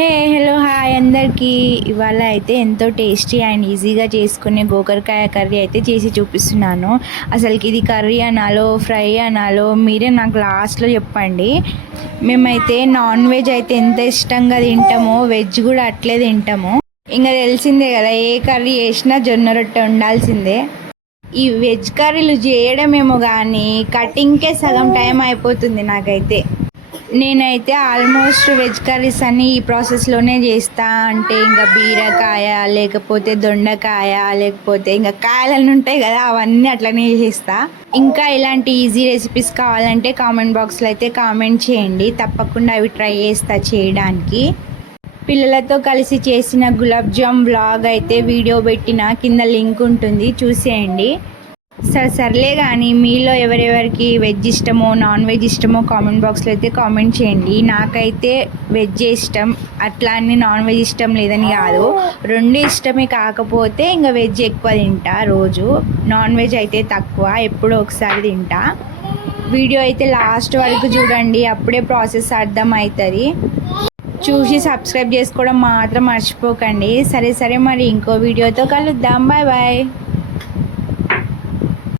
Hello hi అందరికీ. ఇవాళ అయితే ఎంతో టేస్టీ అండ్ ఈజీగా చేసుకునే గోకరకాయ కర్రీ అయితే చేసి చూపిస్తున్నాను. అసలుకి ఇది కర్రీ అనాలో ఫ్రై అనాలో మీరే నాకు లాస్ట్లో చెప్పండి. మేమైతే నాన్ వెజ్ అయితే ఎంత ఇష్టంగా తింటామో వెజ్ కూడా అట్లే తింటాము. ఇంకా తెలిసిందే కదా, ఏ కర్రీ చేసినా జొన్న రొట్టె ఉండాల్సిందే. ఈ వెజ్ కర్రీలు చేయడమేమో కానీ కటింగ్కే సగం టైం అయిపోతుంది నాకైతే. నేనైతే ఆల్మోస్ట్ వెజ్ కర్రీస్ అన్నీ ఈ ప్రాసెస్లోనే చేస్తా. అంటే ఇంకా బీరకాయ, లేకపోతే దొండకాయ, లేకపోతే ఇంకా కాయలన్నీ ఉంటాయి కదా, అవన్నీ అట్లనే చేస్తా. ఇంకా ఇలాంటి ఈజీ రెసిపీస్ కావాలంటే కామెంట్ బాక్స్లో అయితే కామెంట్ చేయండి, తప్పకుండా అవి ట్రై చేస్తా చేయడానికి. పిల్లలతో కలిసి చేసిన గులాబ్ జామ్ వ్లాగ్ అయితే వీడియో పెట్టిన, కింద లింక్ ఉంటుంది చూసేయండి. సర్లే కానీ మీలో ఎవరెవరికి వెజ్ ఇష్టమో నాన్ వెజ్ ఇష్టమో కామెంట్ బాక్స్లో అయితే కామెంట్ చేయండి. నాకైతే వెజ్ ఇష్టం, అట్లా అని నాన్ వెజ్ ఇష్టం లేదని కాదు, రెండు ఇష్టమే. కాకపోతే ఇంకా వెజ్ ఎక్కువ తింటా రోజు, నాన్ వెజ్ అయితే తక్కువ, ఎప్పుడో ఒకసారి తింటా. వీడియో అయితే లాస్ట్ వరకు చూడండి, అప్పుడే ప్రాసెస్ అర్థమవుతుంది. చూసి సబ్స్క్రైబ్ చేసుకోవడం మాత్రం మర్చిపోకండి. సరే మరి ఇంకో వీడియోతో కలుద్దాం. Bye bye.